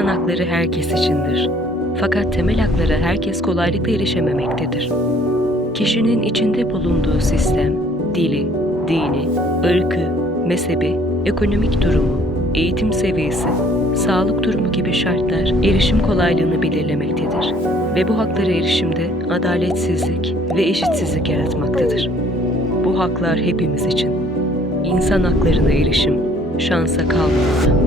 hakları herkes içindir. Fakat temel haklara herkes kolaylıkla erişememektedir. Kişinin içinde bulunduğu sistem, dili, dini, ırkı, mezhebi, ekonomik durumu, eğitim seviyesi, sağlık durumu gibi şartlar erişim kolaylığını belirlemektedir ve bu haklara erişimde adaletsizlik ve eşitsizlik yaratmaktadır. Bu haklar hepimiz için. İnsan haklarına erişim şansa kalmamalı.